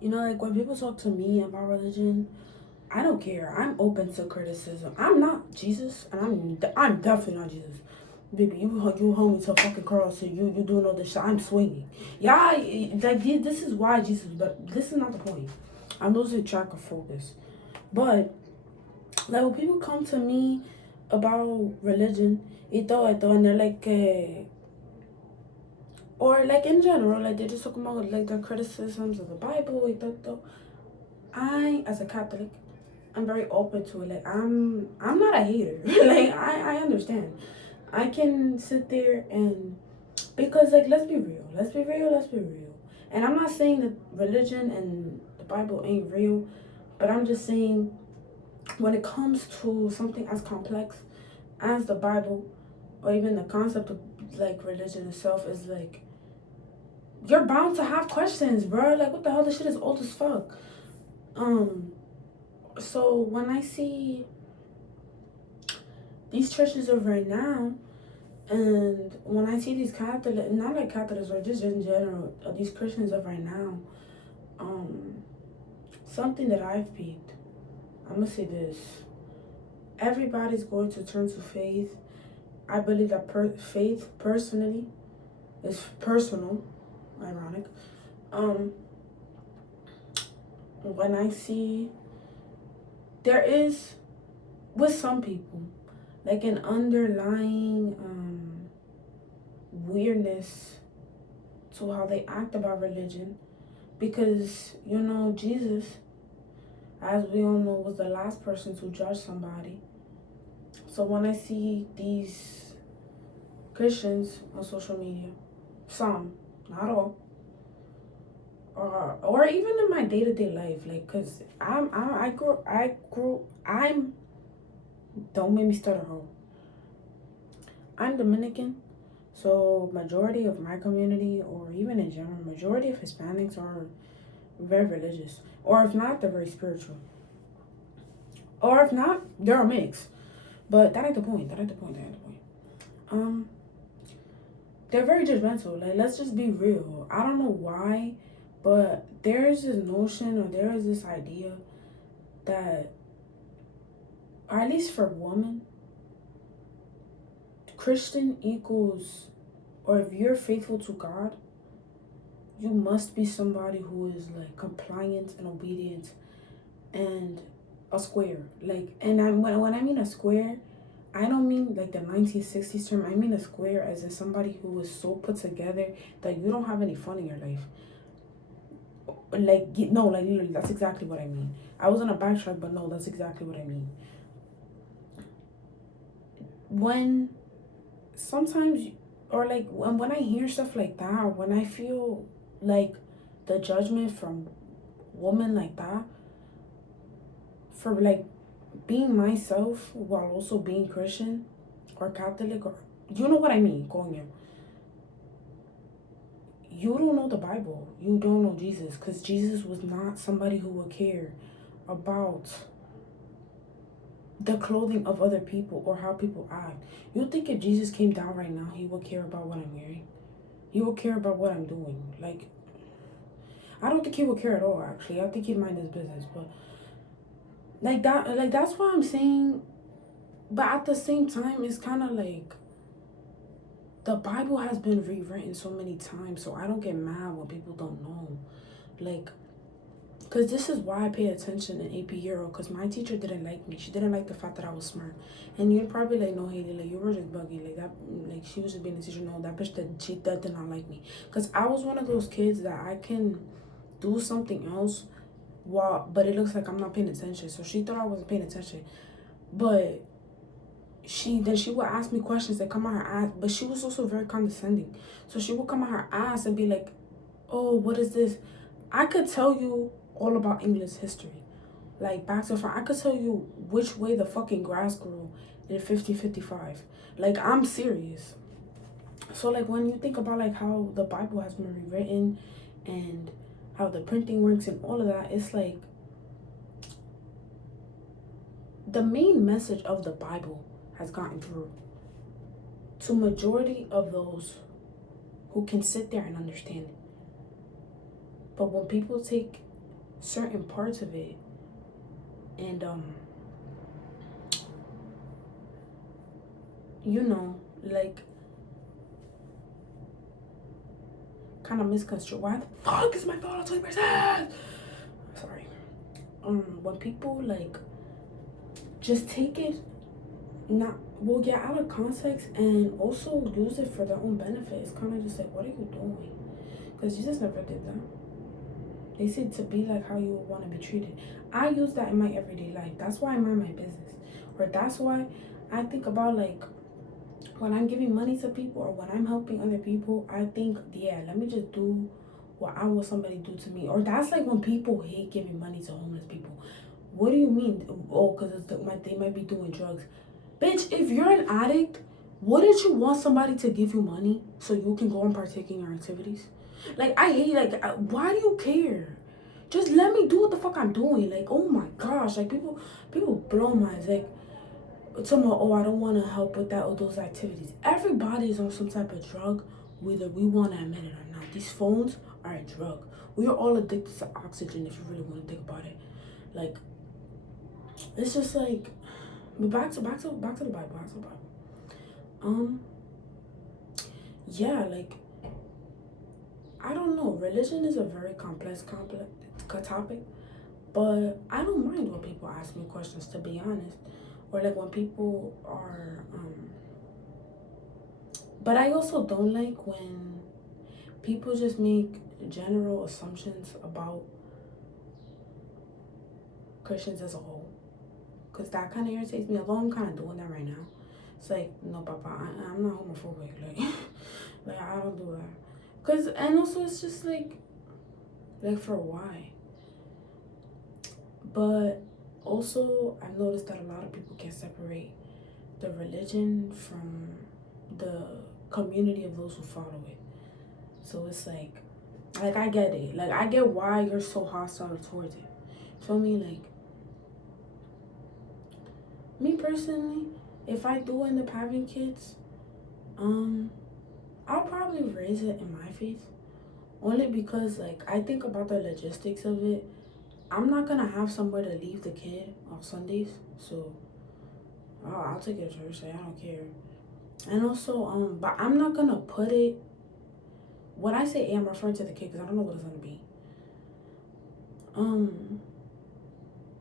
You know, like when people talk to me about religion, I don't care. I'm open to criticism. I'm not Jesus, and I'm definitely not Jesus. Baby, you hold me to a fucking cross, and you doing all this shit. I'm swinging. Yeah, this is why Jesus. But this is not the point. I'm losing track of focus. But like when people come to me about religion, ito, and they're like, or like in general, like they're just talking about like the criticisms of the Bible, ito. I, as a Catholic, I'm very open to it. Like I'm not a hater. Like I understand. I can sit there and because like let's be real. And I'm not saying that religion and the Bible ain't real, but I'm just saying when it comes to something as complex as the Bible or even the concept of like religion itself is like you're bound to have questions, bro. Like what the hell? This shit is old as fuck. Um. So when I see these churches of right now, and when I see these Catholic, not like Catholics or just in general, these Christians of right now, um, something that I've peeped, I'm gonna say this: everybody's going to turn to faith. I believe that faith personally is personal. Ironic. Um, when I see there is with some people like an underlying weirdness to how they act about religion because you know Jesus, as we all know, was the last person to judge somebody. So when I see these Christians on social media, some, not all, or even in my day to day life, like, cause I'm. Don't make me stutter, ho. I'm Dominican, so majority of my community, or even in general, majority of Hispanics are very religious, or if not, they're very spiritual, or if not, they're a mix. But that ain't the point. That ain't the point. That ain't the point. Um, they're very judgmental. Like, let's just be real. I don't know why, but there's this notion or there is this idea that, or at least for women, Christian equals, or if you're faithful to God, you must be somebody who is like compliant and obedient and a square. Like, and when I mean a square, I don't mean like the 1960s term. I mean a square as in somebody who is so put together that you don't have any fun in your life. Like, no, like literally, that's exactly what I mean. I was on a backtrack, but no, that's exactly what I mean. When sometimes, or like when I hear stuff like that, or when I feel like the judgment from women like that for like being myself while also being Christian or Catholic, or you know what I mean, coño. You don't know the Bible. You don't know Jesus because Jesus was not somebody who would care about the clothing of other people or how people act. You think if Jesus came down right now, he would care about what I'm wearing? He would care about what I'm doing. Like, I don't think he would care at all, actually. I think he'd mind his business. But, like, that's why I'm saying, but at the same time, it's kind of like the Bible has been rewritten so many times, so I don't get mad when people don't know. Like, because this is why I pay attention in AP Euro, because my teacher didn't like me. She didn't like the fact that I was smart. And you're probably like, no, Haley, like, you were just buggy. Like, that, like, she was just being a teacher. No, that bitch, that did not like me. Because I was one of those kids that I can do something else while, but it looks like I'm not paying attention. So she thought I wasn't paying attention. But she would ask me questions that come out her ass, but she was also very condescending. So she would come out her ass and be like, oh, what is this? I could tell you all about English history. Like back to front. I could tell you which way the fucking grass grew in 1555. Like I'm serious. So like when you think about like how the Bible has been rewritten and how the printing works and all of that, it's like the main message of the Bible has gotten through to majority of those who can sit there and understand it. But when people take certain parts of it, and you know, like, kind of misconstrue. Why the fuck is my phone on 20%? Sorry. When people like just take it not well, get out of context and also use it for their own benefit, it's kind of just like, what are you doing? Because Jesus never did that. They said to be like how you would want to be treated. I use that in my everyday life. That's why I mind my business, or that's why I think about like when I'm giving money to people or when I'm helping other people, I think, yeah, let me just do what I want somebody to do to me. Or that's like when people hate giving money to homeless people. What do you mean? Oh, because they might be doing drugs. Bitch, if you're an addict, wouldn't you want somebody to give you money so you can go and partake in your activities? Like, I hate, like, why do you care? Just let me do what the fuck I'm doing. Like, oh my gosh, like, people blow my head. Like, someone, oh, I don't want to help with that or those activities. Everybody's on some type of drug, whether we want to admit it or not. These phones are a drug. We are all addicted to oxygen if you really want to think about it. Like, it's just like, but back to the Bible, back to the Bible. Yeah, like, I don't know. Religion is a very complex topic, but I don't mind when people ask me questions, to be honest, or like when people are but I also don't like when people just make general assumptions about Christians as a whole, because that kind of irritates me. Although I'm kind of doing that right now. It's like, no, Papa, I'm not homophobic. Like, like I don't do that. Cause and also it's just like for why? But also I've noticed that a lot of people can separate the religion from the community of those who follow it. So it's like I get it. Like I get why you're so hostile towards it. Feel me? Like me personally, if I do end up having kids, I'll probably raise it in my faith. Only because like I think about the logistics of it. I'm not gonna have somewhere to leave the kid on Sundays, so I'll take it to church. Like, I don't care. And also, but I'm not gonna put it. When I say A, I'm referring to the kid because I don't know what it's gonna be.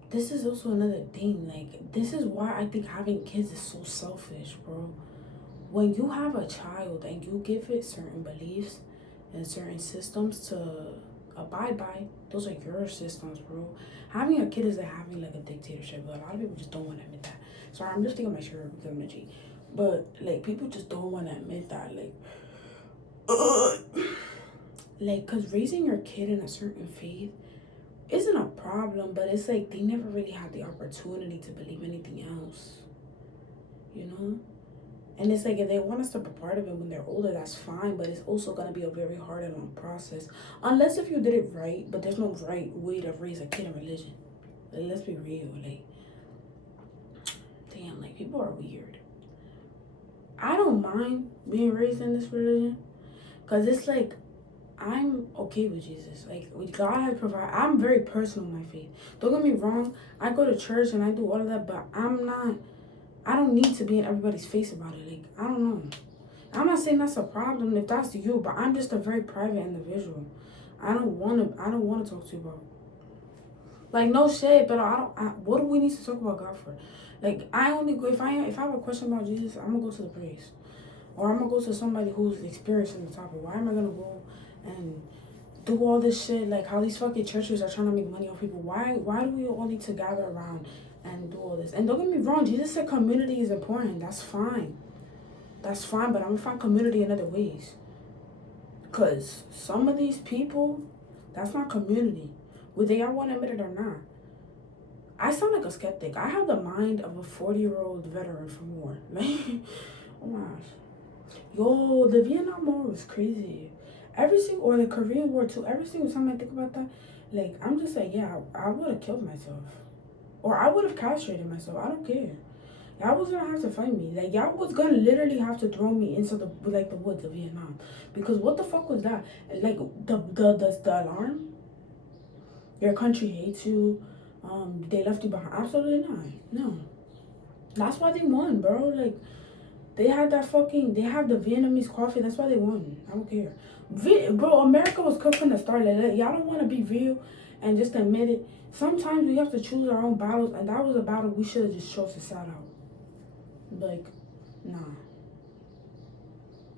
This is also another thing. Like, this is why I think having kids is so selfish, bro. When you have a child and you give it certain beliefs and certain systems to abide by, those are your systems, bro. Having a kid is like having like a dictatorship, but a lot of people just don't want to admit that. Sorry, I'm just thinking my shirt because I'm itchy. But like people just don't want to admit that, like, cause raising your kid in a certain faith isn't a problem, but it's like they never really had the opportunity to believe anything else, you know? And it's like if they want us to be part of it when they're older, that's fine, but it's also gonna be a very hard and long process. Unless if you did it right, but there's no right way to raise a kid in religion. Like, let's be real, like, damn, like people are weird. I don't mind being raised in this religion, cause it's like I'm okay with Jesus. Like with God has provided. I'm very personal in my faith. Don't get me wrong. I go to church and I do all of that, but I'm not. I don't need to be in everybody's face about it. Like I don't know. I'm not saying that's a problem if that's you, but I'm just a very private individual. I don't want to. I don't want to talk to you about. Like no shit, but I don't. What do we need to talk about God for? Like I only go if I have a question about Jesus, I'm gonna go to the priest, or I'm gonna go to somebody who's experienced in the topic. Why am I gonna go and do all this shit? Like how these fucking churches are trying to make money off people. Why do we all need to gather around and do all this? And don't get me wrong, Jesus said community is important. That's fine. That's fine, but I'm gonna find community in other ways. Cause some of these people, that's not community. Whether y'all want to admit it or not. I sound like a skeptic. I have the mind of a 40-year-old veteran from war. Like, oh my gosh. Yo, the Vietnam War was crazy. Or the Korean War too. Every single time I think about that, like, I'm just like, yeah, I would have killed myself. Or I would have castrated myself. I don't care. Y'all was gonna have to fight me. Like y'all was gonna literally have to throw me into the woods of Vietnam. Because what the fuck was that? Like the alarm? Your country hates you. They left you behind. Absolutely not. No. That's why they won, bro. Like, they had they have the Vietnamese coffee. That's why they won. I don't care. Bro, America was cooked from the start. Like, y'all don't want to be real and just admit it. Sometimes we have to choose our own battles, and that was a battle we should have just chose to sat out. Like, nah.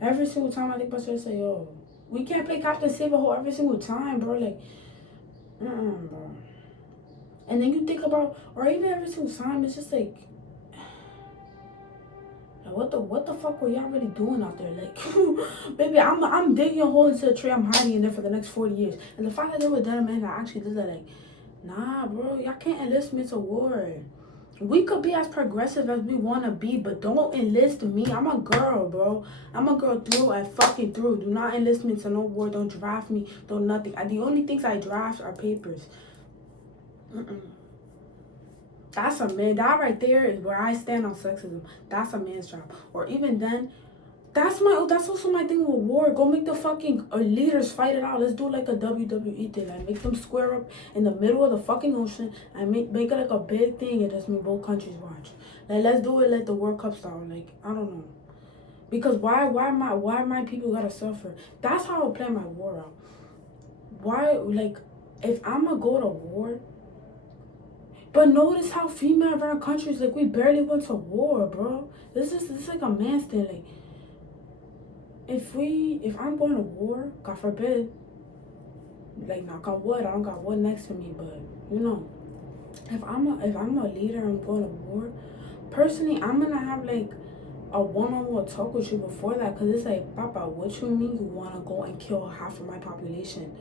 Every single time I think about it, I say, yo, we can't play Captain Save-A-Ho every single time, bro. Like, bro. And then you think about, or even every single time, it's just like, what the fuck were y'all really doing out there? Like, baby, I'm digging a hole into a tree. I'm hiding in there for the next 40 years. And the fact that they were dead men that actually did that, like, nah, bro, y'all can't enlist me to war. We could be as progressive as we want to be, but don't enlist me. I'm a girl, bro. I'm a girl through and fucking through. Do not enlist me to no war. Don't draft me. Don't nothing. The only things I draft are papers. That's a man. That right there is where I stand on sexism. That's a man's job. Or even then, that's also my thing with war. Go make the fucking leaders fight it out. Let's do like a WWE thing. Like, make them square up in the middle of the fucking ocean and make it like a big thing and just make both countries watch. Like, let's do it like the World Cup style. Like, I don't know. Because why my people gotta suffer? That's how I'll play my war out. Why, like, if I'm gonna go to war. But notice how female-run countries, like, we barely went to war, bro. This is like a man's thing. Like, if I'm going to war, God forbid, like, knock on wood, I don't got wood next to me, but you know, if I'm a leader and I'm going to war, personally, I'm gonna have like a one-on-one talk with you before that, cause it's like, Papa, what you mean you wanna go and kill half of my population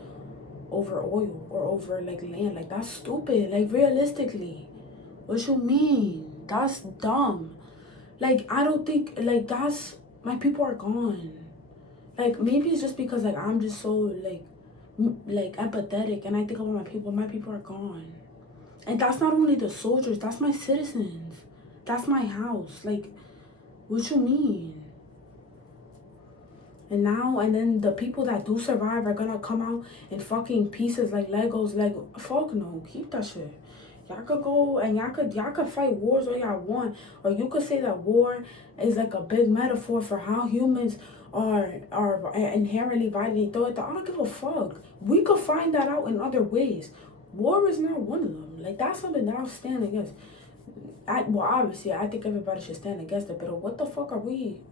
over oil or over like land? Like, that's stupid. Like, realistically, what you mean? That's dumb. Like, I don't think, like, that's, my people are gone. Like, maybe it's just because, like, I'm just so like empathetic and I think about my people are gone. And that's not only the soldiers, that's my citizens, that's my house. Like, what you mean? And then the people that do survive are gonna come out in fucking pieces like Legos. Like, fuck no, keep that shit. Y'all could go and y'all could fight wars all y'all want, or you could say that war is like a big metaphor for how humans are inherently violent. I don't give a fuck. We could find that out in other ways. War is not one of them. Like, that's something that I'll stand against. Obviously, I think everybody should stand against it, but what the fuck are we?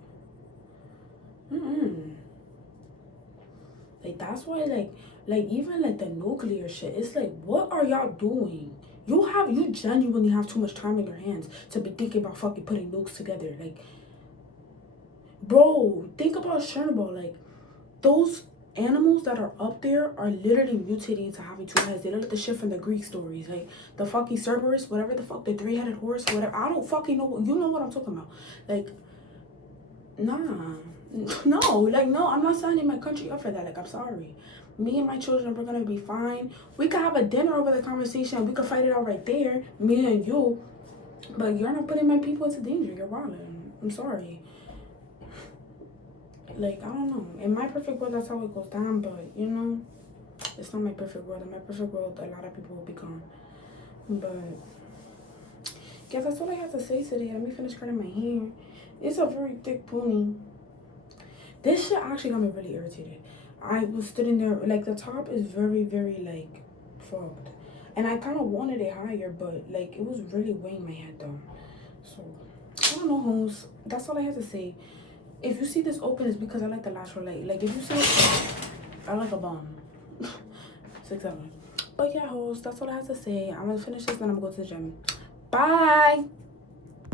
Like, that's why, like even like the nuclear shit, it's like, what are y'all doing? You genuinely have too much time in your hands to be thinking about fucking putting nukes together. Like, bro, think about Chernobyl. Like, those animals that are up there are literally mutating into having two heads. They look at the shit from the Greek stories. Like, the fucking Cerberus, whatever the fuck, the three-headed horse, whatever. I don't fucking know. You know what I'm talking about. Like, nah. No, like, no, I'm not signing my country up for that. Like, I'm sorry. Me and my children, we're gonna be fine. We could have a dinner over the conversation. We could fight it out right there, me and you. But you're not putting my people into danger. You're wilding. I'm sorry. Like, I don't know. In my perfect world, that's how it goes down. But, you know, it's not my perfect world. In my perfect world, a lot of people will be gone. But, guess that's all I have to say today. Let me finish cutting my hair. It's a very thick pony. This shit actually got me really irritated. I was sitting there, like, the top is very, very, like, fogged. And I kind of wanted it higher, but, like, it was really weighing my head down. So, I don't know, hoes. That's all I have to say. If you see this open, it's because I like the lateral light. Like, if you see it, I like a bomb. 6, 7. But yeah, hoes, that's all I have to say. I'm going to finish this, then I'm going to go to the gym. Bye!